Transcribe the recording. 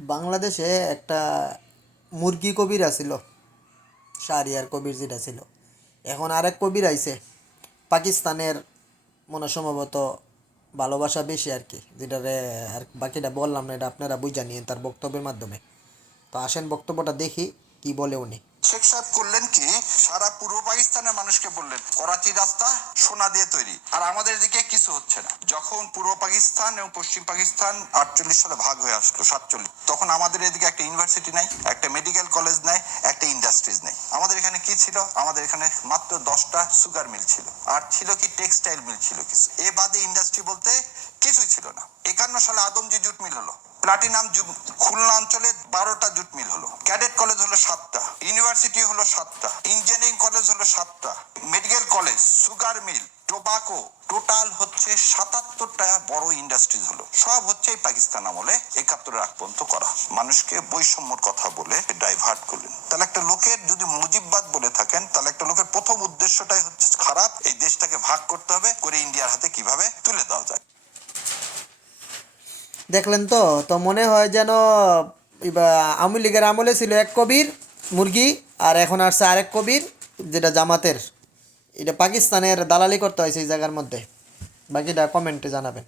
বাংলাদেশে একটা মুরগি কবির আছিল, শাহরিয়ার কবির যেটা ছিল। এখন আরেক কবির আইছে পাকিস্তানের, মনে সম্ভবত ভালোবাসা বেশি আর কি, যেটারে আর বাকিটা বললাম না, এটা আপনারা বুঝা নিয়েন তার বক্তব্যের মাধ্যমে। তো আসেন বক্তব্যটা দেখি কি বলে উনি। শেখ সাহেব করলেন কি, সারা পূর্ব পাকিস্তানের মানুষকে বললেন করাচি রাস্তা সোনা দিয়ে তৈরি, আর আমাদের দিকে কিছু হচ্ছে না। যখন পূর্ব পাকিস্তান এবং পশ্চিম পাকিস্তান 48 সালে ভাগ হয়ে আসলো, 47, তখন আমাদের এদিকে একটা ইউনিভার্সিটি নাই, একটা মেডিকেল কলেজ নাই, একটা ইন্ডাস্ট্রিজ নেই। আমাদের এখানে কি ছিল? আমাদের এখানে মাত্র 10টা সুগার মিল ছিল, আর ছিল কি টেক্সটাইল মিল ছিল কিছু। এ বাদে ইন্ডাস্ট্রি বলতে কিছুই ছিল না। 51 সালে আদমজি জুট মিল হলো, প্লাটিনাম খুলনা অঞ্চলে 12টা জুট মিল হলো, ক্যাডেট কলেজ হলো 7টা, ইউনিভার্সিটি হলো 7টা, ইঞ্জিনিয়ারিং কলেজ হলো 7টা, medical college, sugar mill, tobacco, total হচ্ছে 77টা বড় ইন্ডাস্ট্রিজ হলো। সব হচ্ছে এই পাকিস্তান আমলে 71 আগ পর্যন্ত করা। মানুষকে বৈষম্যর কথা বলে ডাইভার্ট করলেন। তাহলে একটা লোকের যদি মুজিববাদ বলে থাকেন, তাহলে একটা লোকের প্রথম উদ্দেশ্যটাই হচ্ছে খারাপ। এই দেশটাকে ভাগ করতে হবে, করে ইন্ডিয়ার হাতে কিভাবে তুলে দেওয়া যায়। দেখলেন তো? তো মনে হয় যেন আওয়ামী লীগের আমলে ছিল এক কবির মুরগি, আর এখন আসছে আরেক কবির, যেটা জামাতের। এটা পাকিস্তানের দালালি করতে হয়েছে এই জায়গার মধ্যে। বাকিটা কমেন্টে জানাবেন।